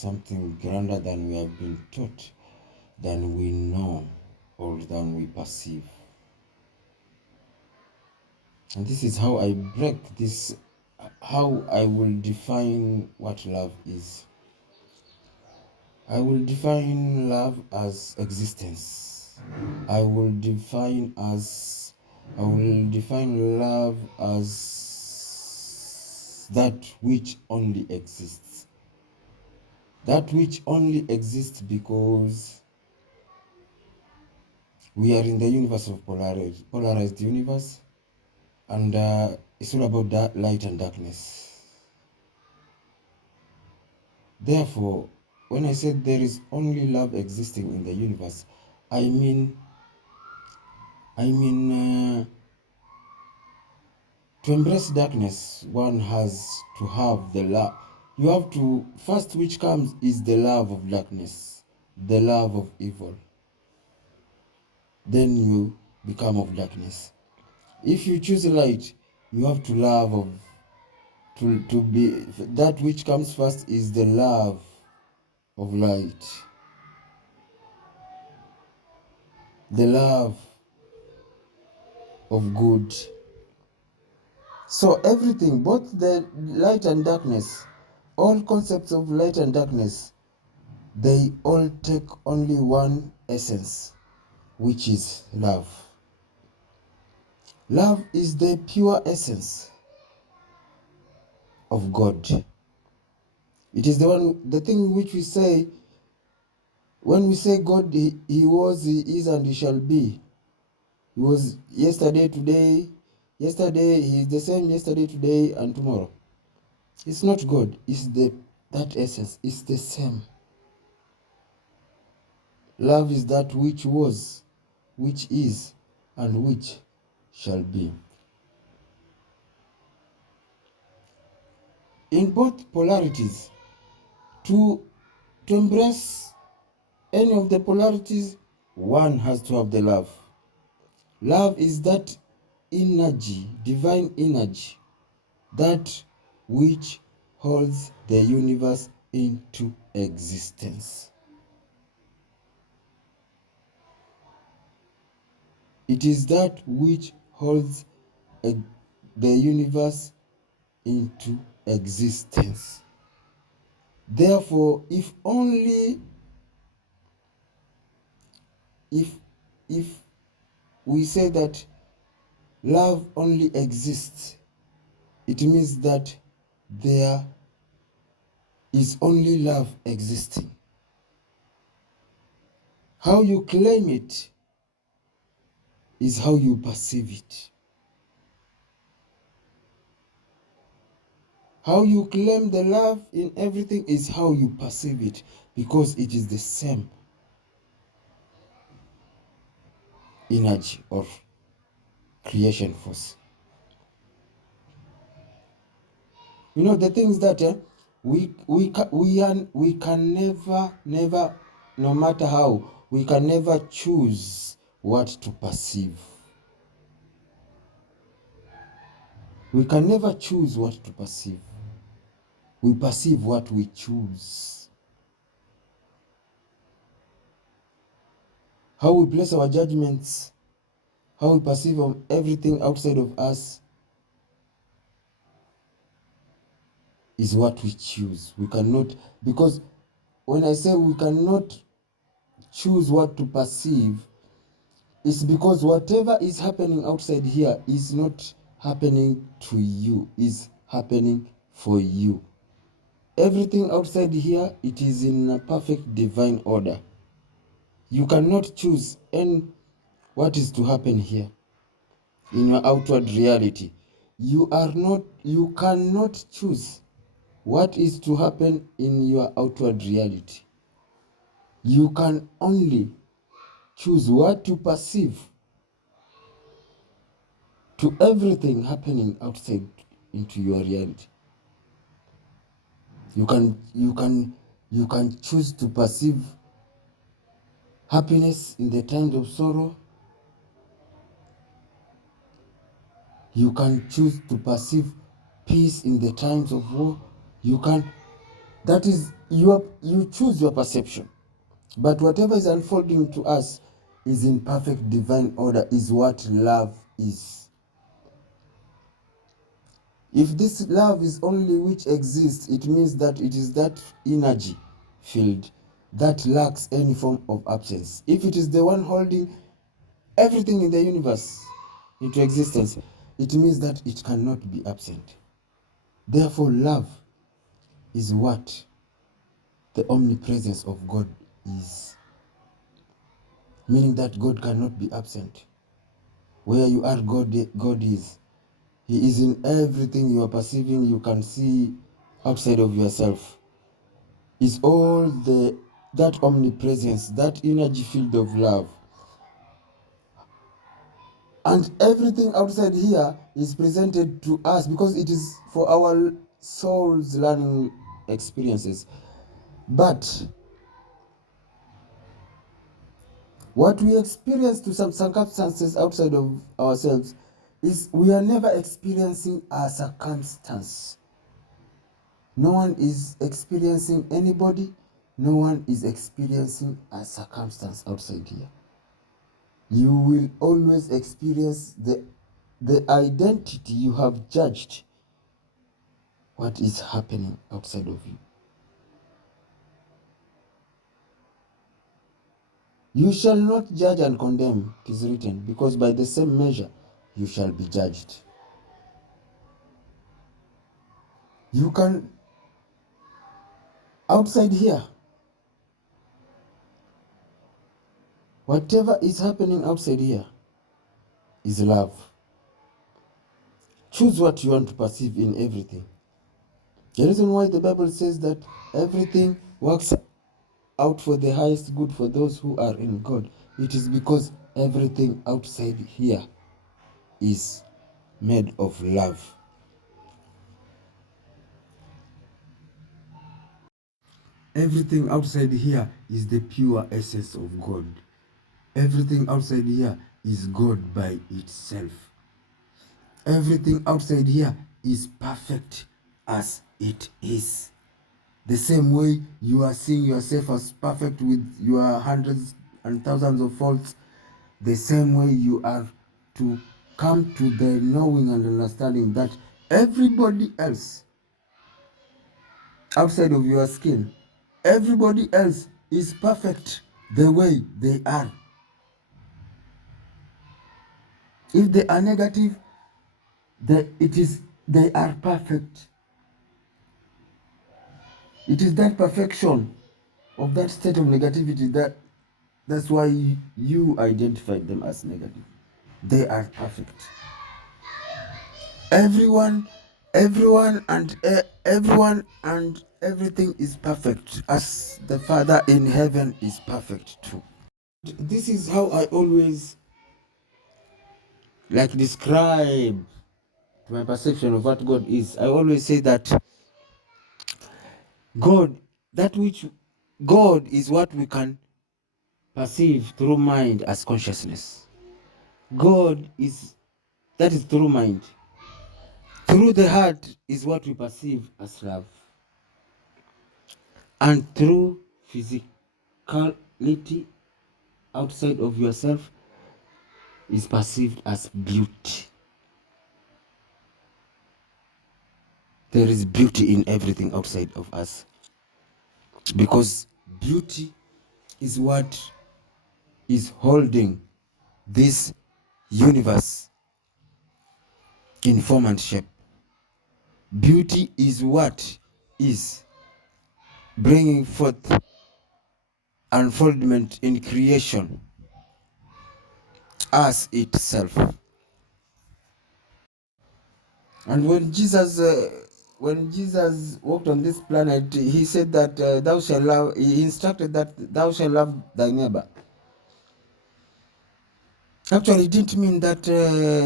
something grander than we have been taught, than we know, or than we perceive. And this is how I break this, how I will define what love is. I will define love as existence. I will define love as that which only exists. That which only exists because we are in the universe of polarized universe, and it's all about that light and darkness. Therefore, when I said there is only love existing in the universe, I mean to embrace darkness, one has to have the love. You have to, first which comes is the love of darkness, the love of evil. Then you become of darkness. If you choose light, you have to love of, to be, that which comes first is the love of light, the love of good. So everything, both the light and darkness, all concepts of light and darkness, they all take only one essence, which is love. Love is the pure essence of God. It is the thing which we say, when we say God, he was, he is, and he shall be. He was yesterday, today, yesterday, he is the same yesterday, today, and tomorrow. It's not God, it's that essence, it's the same. Love is that which was, which is, and which shall be. In both polarities, to embrace any of the polarities, one has to have the love. Love is that energy, divine energy, that which holds the universe into existence. It is that which holds the universe into existence. Therefore, if we say that love only exists, it means that there is only love existing. How you claim it is how you perceive it. How you claim the love in everything is how you perceive it, because it is the same energy or creation force. You know, the things that we can never, no matter how, we can never choose what to perceive. We can never choose what to perceive. We perceive what we choose. How we place our judgments, how we perceive of everything outside of us is what we choose. We cannot, because when I say we cannot choose what to perceive, it's because whatever is happening outside here is not happening to you, is happening for you. Everything outside here, it is in a perfect divine order. You cannot choose what is to happen here in your outward reality. You cannot choose what is to happen in your outward reality. You can only choose what to perceive to everything happening outside into your reality. You can choose to perceive happiness in the times of sorrow. You can choose to perceive peace in the times of war. You can That is, you choose your perception. But whatever is unfolding to us is in perfect divine order, is what love is. If this love is only which exists, it means that it is that energy field that lacks any form of absence. If it is the one holding everything in the universe into existence, it means that it cannot be absent. Therefore, love is what the omnipresence of God is. Meaning that God cannot be absent. Where you are, God is. He is in everything you are perceiving, you can see outside of yourself. Is all that omnipresence, that energy field of love. And everything outside here is presented to us because it is for our soul's learning experiences. But what we experience to some circumstances outside of ourselves is we are never experiencing a circumstance. No one is experiencing anybody. No one is experiencing a circumstance outside here. You will always experience the identity you have judged what is happening outside of you. You shall not judge and condemn, it is written, because by the same measure you shall be judged. You can, outside here, whatever is happening outside here is love. Choose what you want to perceive in everything. The reason why the Bible says that everything works out for the highest good for those who are in God, it is because everything outside here is made of love. Everything outside here is the pure essence of God. Everything outside here is God by itself. Everything outside here is perfect as it is. The same way you are seeing yourself as perfect with your hundreds and thousands of faults, the same way you are to come to the knowing and understanding that everybody else outside of your skin, everybody else is perfect the way they are. If they are negative, they are perfect. It is that perfection of that state of negativity that's why you identified them as negative. They are perfect. Everyone and everything is perfect, as the Father in heaven is perfect too. This is how I always describe my perception of what God is. I always say that God is what we can perceive through mind as consciousness. That is through mind. Through the heart is what we perceive as love. And through physicality outside of yourself is perceived as beauty. There is beauty in everything outside of us. Because beauty is what is holding this universe in form and shape. Beauty is what is bringing forth unfoldment in creation as itself. And when Jesus walked on this planet, he said that he instructed that thou shalt love thy neighbor. Actually, it didn't mean that,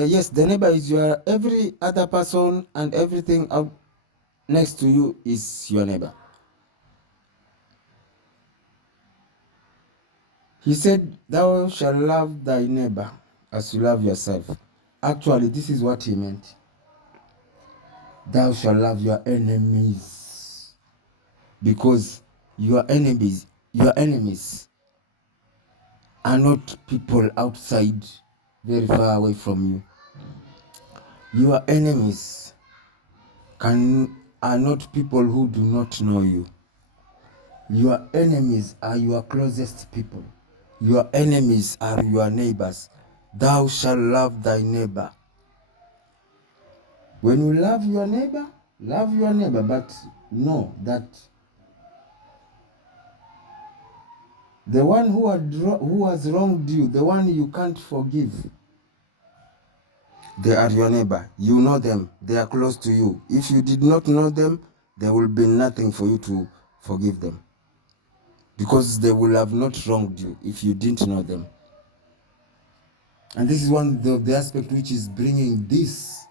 yes, the neighbor is every other person and everything out next to you is your neighbor. He said, thou shalt love thy neighbor as you love yourself. Actually, this is what he meant. Thou shalt love your enemies. because your enemies are not people outside very far away from you. Your enemies are not people who do not know you. Your enemies are your closest people. Your enemies are your neighbors. Thou shalt love thy neighbor. When you love your neighbor, but know that the one who has wronged you, the one you can't forgive, they are your neighbor. You know them. They are close to you. If you did not know them, there will be nothing for you to forgive them, because they will have not wronged you if you didn't know them. And this is one of the aspect which is bringing this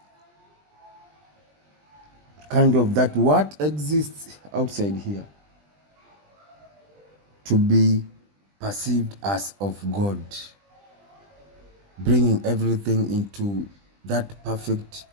kind of that what exists outside here to be perceived as of God, bringing everything into that perfect